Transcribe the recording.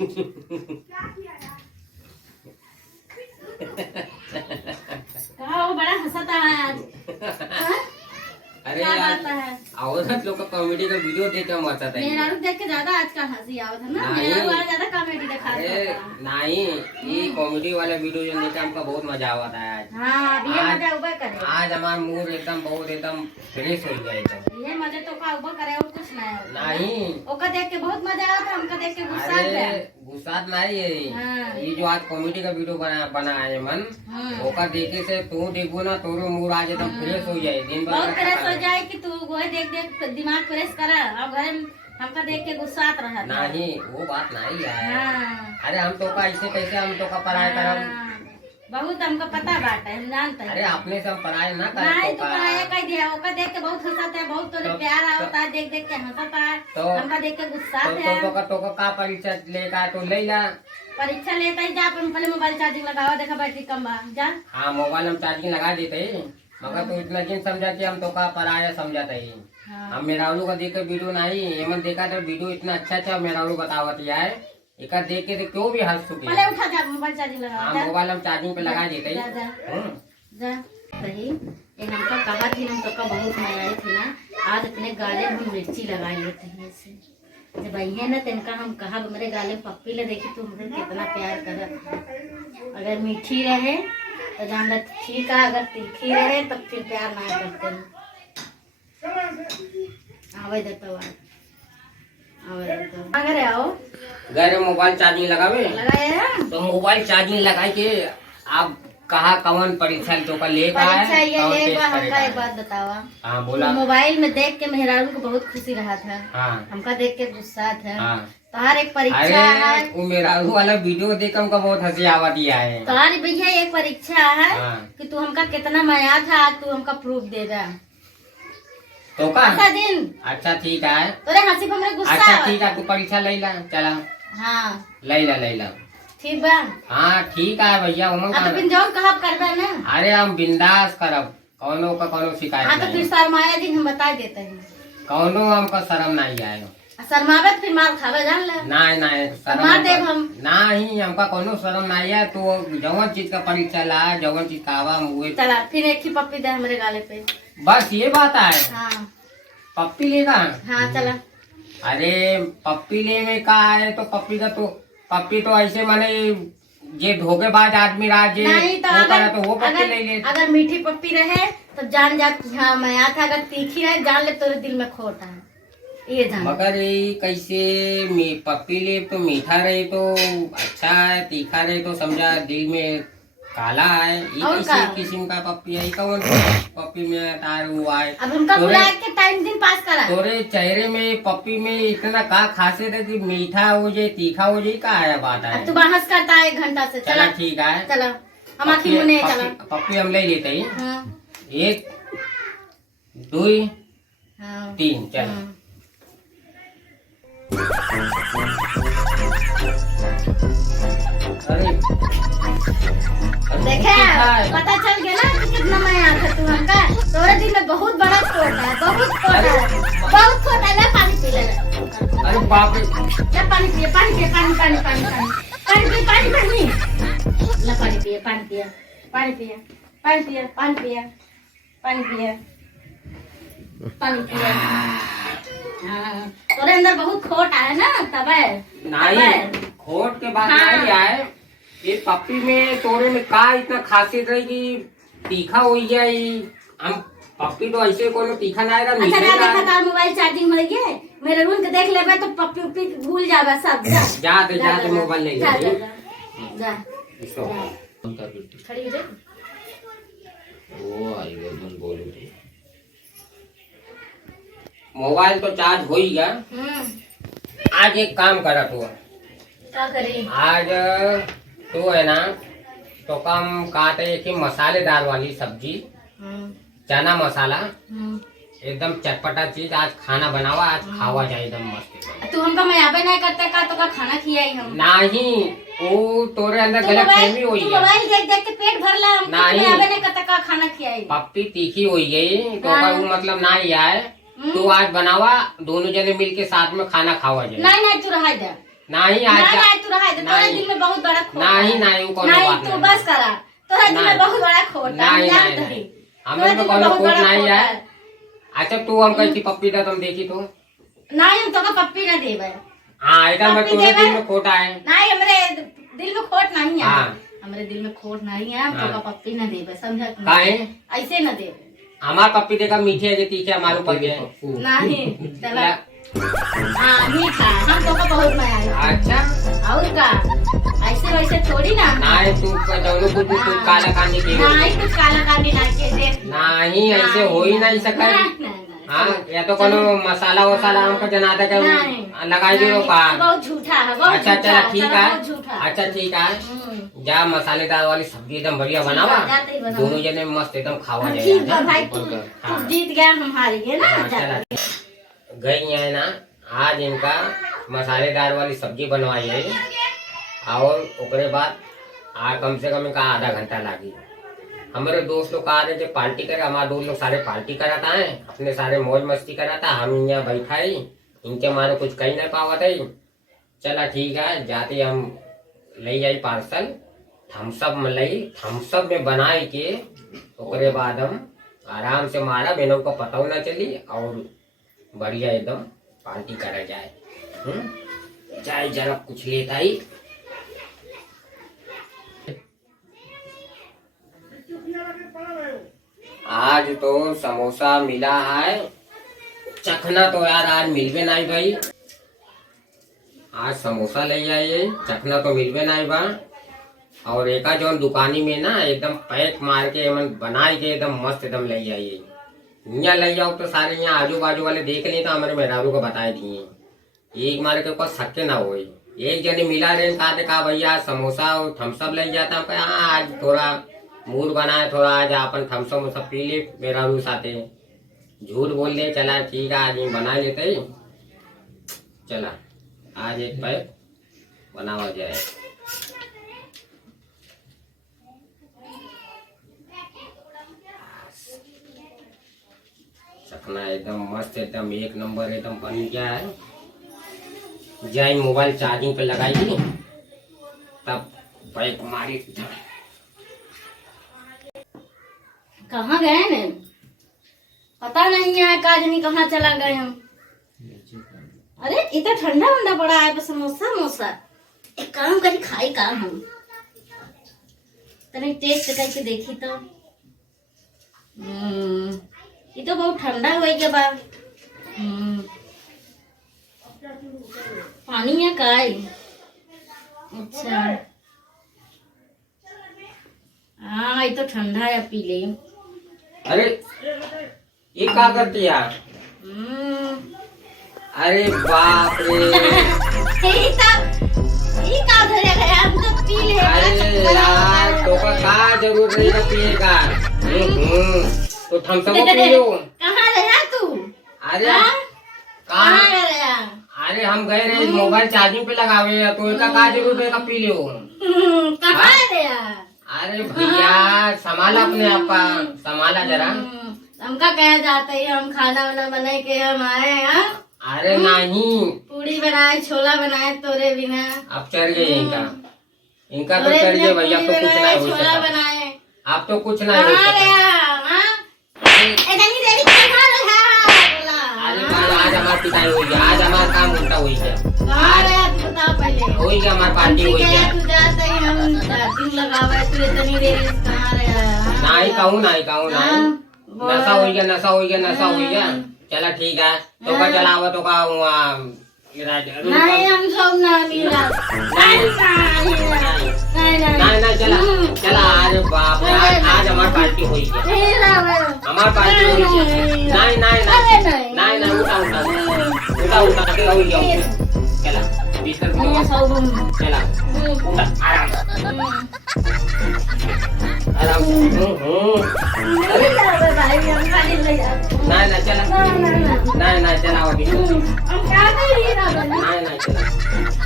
कहा वो बड़ा हंसता है आज। अरे यार औरत लोग का कॉमेडी का वीडियो देख के मजा आता है। मेरा देख के ज्यादा आज का हंसी आवत है ना, मेरा वाला ज्यादा कॉमेडी दिखा रहा है। नहीं, ये कॉमेडी वाला वीडियो जो देख के हमको बहुत मजा आवता है आज। हाँ ये मजा उबा करे आज हमारा मूड एकदम बहुत एकदम फ्रेश हो गया एकदम। ये मजे तो का उबा करे और कुछ नहीं। ओका देख के बहुत मजा आता, हमका देख के गुस्सा आता है। गुस्सा नहीं है, ये जो आज कॉमेडी का वीडियो बना है मन, ओका देखे से तू देखो ना तोरो मूड आज एकदम फ्रेश हो जाए, दिन भर बहुत फ्रेश हो जाए कि तू वो देख देख दिमाग फ्रेश करा। अब घर हमका देख के गुस्सा आता रहा। नहीं वो बात नहीं है। अरे हम तो का ऐसे कैसे हम तो का पढ़ाई करम बहुत हमको पता बात है, हम जानते हैं। अरे अपने से हम पढ़ाई ना कर नहीं तो पढ़ाई कर दिया, ओका देख के बहुत हंसता है, बहुत तोरे प्यार आता है, देख देख के हंसता है, हमका देख के गुस्सा आता है। तो का परीक्षा लेगा तो ले ला। परीक्षा लेता ही जा, अपन पहले मोबाइल चार्जिंग लगाओ, देखा बैटरी कम बा जा। हाँ मोबाइल हम चार्जिंग लगा देते ही, मगर तो इतना दिन समझा कि हम तो का पढ़ाया समझाते ही। हम मेरालू का देख के वीडियो नहीं एमन देखा था, वीडियो इतना अच्छा मेरालू बतावत है, एक देख के क्यों भी हंस चुके। पहले उठा जा, मोबाइल चार्जिंग लगा। हाँ मोबाइल हम चार्जिंग पे लगा देते जा सही। एक हमका कहा थी ना, हमका बहुत मजा आई थी ना, आज अपने गाले में मिर्ची लगा लेते हैं ऐसे। जब आई ना तिनका हम कहा मेरे गाले में पप्पी ले, देखी तू मुझे कितना प्यार कर। अगर मीठी रहे तो जान ठीक है, अगर तीखी रहे तो फिर प्यार ना करते हैं। आवे देता अगर आओ घर मोबाइल चार्जिंग लगावे लगाया तो मोबाइल चार्जिंग लगा के आप कहा कौन परीक्षा तो का ले हमका एक बात बतावा। हाँ बोला। मोबाइल में देख के मेहरारू को बहुत खुशी रहा था। हाँ। हमका देख के गुस्सा था। हाँ। तोहार एक परीक्षा है, वो मेहरारू वाला वीडियो देख हमका बहुत हंसी आवा दिया है। तोहार भैया एक परीक्षा है। हाँ। कि तू हमका कितना माया था, आज तू हमका प्रूफ दे रहा तो का दिन। अच्छा ठीक है, तोरे हंसी पर मेरे गुस्सा। अच्छा ठीक है, तू परीक्षा ले ला चला। हाँ ले ला ठीक बा। हाँ ठीक है भैया उमंग। तो फिर जौन कहा करबा ना। अरे हम बिंदास करब, कौनो का कौनो शिकायत हाँ तो फिर शर्माया दिन हम बता देते हैं, कौनो हमका शर्म नहीं आएगा। शर्मावे फिर मार खावे जान ले। नहीं शर्म मार देव हम। नहीं हमका कोनो शर्म नहीं है, तो जवन चीज का परीक्षा ला जवन चीज का आवा हुए। चला फिर एक ही पप्पी दे हमारे गाले पे। बस ये बात है। हाँ पप्पी लेगा। हाँ चला। अरे पप्पी ले में का है, तो पप्पी का तो पप्पी तो ऐसे माने ये धोखेबाज आदमी रहा जे नहीं तो वो पप्पी ले ले। अगर मीठी पप्पी रहे तो जान जा कि हाँ मैं यहाँ था, अगर तीखी रहे जान ले तेरे दिल में खोट है, ये जान। मगर ये कैसे पप्पी ले तो मीठा रहे तो अच्छा है, तीखा रहे तो समझा दिल में काला है। ये कैसे किस्म का पप्पी है, कौन पप्पी में तार हुआ है। अब हमका बुला के टाइम दिन पास करा। तोरे चेहरे में पप्पी में इतना का खासियत है कि मीठा हो जाए तीखा हो जाए, का है बात है। तू बहस करता है 1 घंटा से। चला ठीक है, चला हम आखिर मुने चला। पप्पी हम ले लेते ही। 1 2 3 चल। अरे देखे पता चल गया ना कि कितना माया था तू हमका। तोरे दिल में बहुत बड़ा खोट है, बहुत खोट है, बहुत खोट है। ले पानी पी ले। अरे बाप रे, ले पानी पिए, पानी पिए, पानी पानी पानी पानी पिए, पानी पानी ले पानी पिए, पानी पिए, पानी पिए, पानी पिए, पानी पिए, पानी पिए, पानी पिए। हाँ तोरे अंदर बहुत खोट है ना, तब नहीं खोट के बात नहीं है। ये पप्पी में तोरे में का इतना खासियत है कि तीखा हो जाए। हम पप्पी तो ऐसे कोनो तीखा ना आएगा। अच्छा ना देखा था मोबाइल चार्जिंग में गए, मेरे रूम के देख लेबे तो पप्पी उपी भूल जाबे सब। जा मोबाइल ले जा जा खड़ी हो जा। वो आएगा तुम बोलो मोबाइल तो चार्ज हो ही गया। आज एक काम करा तू। क्या करें आज तो है ना, तो कम काटे कि मसालेदार वाली सब्जी, चना मसाला, एकदम चटपटा चीज आज खाना बनावा, आज खावा जाए एकदम मस्त। तू हमका मैं यहाँ पे नहीं करते का तो का खाना खियाई हम नहीं, वो तोरे अंदर गलतफहमी हुई है। मोबाइल देख देख के पेट भरला, हम नहीं यहाँ पे नहीं करते का खाना खियाई। पप्पी तीखी हो गई तो का वो मतलब ना ही आए। तू आज बनावा, दोनों जने मिलके साथ में खाना खावा जाए। नहीं तू रहा दे। नहीं आज नहीं नहीं, तू रहा दे, तोरा दिल में बहुत बड़ा खोट नहीं है। नहीं वो कोनो नहीं बात तू नहीं बस करा, तोरा दिल में नहीं। बहुत बड़ा खोट है, नहीं हम नहीं जानते नहीं हैं। हमें तोरा तो दिल में कोनो बहुत खोट बड़ा नहीं खोट है। अच्छा तू हम कहती पप्पी दा तुम देखी तो नहीं, हम तो पप्पी ना देवे। हाँ इधर में पप्पी तोरे देवे? दिल में खोटा है। नहीं, हमरे दिल में खोट नहीं है। हाँ। हमरे दिल में खोट नहीं है, हम हाँ। तो पप्पी ना देवे, समझा तुम? काहे ऐसे ना देवे। हमार पप्पी देखा मीठे है कि तीखे मालूम पड़ गए। नहीं चला, हाँ मीठा, हम तो बहुत मजा आया। अच्छा और का ऐसे वैसे थोड़ी ना। नहीं तू दोनों कुछ काला कांडी की नहीं कुछ काला कांडी ना के देख। नहीं ऐसे हो ही नहीं सका। नहीं, हाँ या तो कोनो मसाला वसाला हमको जनाता के नहीं। लगाई दे रो का। बहुत झूठा है, बहुत अच्छा झूठा चला है, ठीक चला, है। बहुत झूठा है। अच्छा ठीक है हम्म। जा मसालेदार वाली सब्जी एकदम बढ़िया बनावा। जाते ही बनावा। दोनों जने मस्त एकदम खावा हाँ, जाए। ठीक है भाई, तू हाँ। जीत गया, हम हार गए ना। हाँ, जा। चला गई है ना आज इनका मसालेदार वाली सब्जी बनवाई है और ओकरे बाद आज कम से कम इनका आधा घंटा लगी। हमारे दोस्त लोग आ रहे थे पार्टी करे, हमारे दोस्त लोग सारे पार्टी कराता है, अपने सारे मौज मस्ती कराता। हम यहाँ बैठा ही इनके मारे कुछ कही नहीं पावत है। चला ठीक है जाते हम ले जाई पार्सल थम्सअप में लई थम्सअप में बनाए के ओकरे बाद हम आराम से मारा बहनों को पता ना चली और बढ़िया एकदम पार्टी करा जाए। जाए जरा कुछ लेता ही। आज तो समोसा मिला है, चखना तो यार आज मिलवे नहीं भाई। आज समोसा ले आइए, चखना तो मिलवे नहीं बा। और एक जो दुकानी में ना एकदम पैक मार के बनाए के एकदम मस्त एकदम ले आइए। यहाँ ले जाओ तो सारे यहाँ आजू बाजू वाले देख लिए तो हमारे मेहरारू को बताए दिए एक मारे के पास सके ना हो। एक जने मिला रहे कहा भैया समोसा और थम्सअप ले जाता हूँ। हाँ आज थोड़ा मूड बनाए, थोड़ा आज अपन थम्सअप वम्सअप पी ले मेहरारू साथे। झूठ बोल दे चला ठीक है आज बना लेते ही। चला आज एक पैक बनावा जाए। चखना एकदम मस्त एकदम एक नंबर एकदम बन गया है। जाए मोबाइल चार्जिंग पे लगाई तब पैक मारी। कहाँ गए ने पता नहीं है, काजनी कहाँ चला गए हम। अरे इतना ठंडा वंडा पड़ा है, बस समोसा मोसा एक काम करी खाई काम हम तनी टेस्ट करके देखी तो। ये तो बहुत ठंडा हुआ के बाद पानी में काई। अच्छा हाँ ये तो ठंडा है, पी ले। अरे ये क्या करती है? अरे बाप रे ये का धरे गया, हम तो पी ले। अरे यार तो का जरूरत नहीं का पिए का। तो थम्सअप पी लो। कहाँ रहा तू? अरे कहाँ गया? अरे हम गए रहे मोबाइल चार्जिंग पे लगावे तो इसका का जरूरत है का पी लो। कहाँ गया? अरे भैया संभाला अपने आप का, संभाला जरा। हमका कहा जाता है हम खाना वाना बनाए के हम आए हैं। अरे नहीं पूरी बनाए छोला बनाए तोरे बिना। अब चढ़ गए इनका तो चढ़ गए भैया। तो कुछ नहीं हो छोला सका, बनाए। अब तो कुछ नहीं हो सका। अरे भाई आज हमारा पिटाई हो गया, आज हमारा काम उल्टा हो गया। हो गया हमारा पार्टी हो गया। नहीं कहूँ नहीं नशा हो गया नशा हो गया नशा हो गया। चला ठीक है तो का चलावा तो का नहीं हम सब ना मिला। नहीं चला चला। अरे बाप रे आज हमारी पार्टी हो गया, हमारी पार्टी हो गया। नहीं उठा उठा के हो गया। चला बिस्तर चला उठा आराम अरे नहीं चला नहीं चला। हम क्या करिए ना नहीं चला।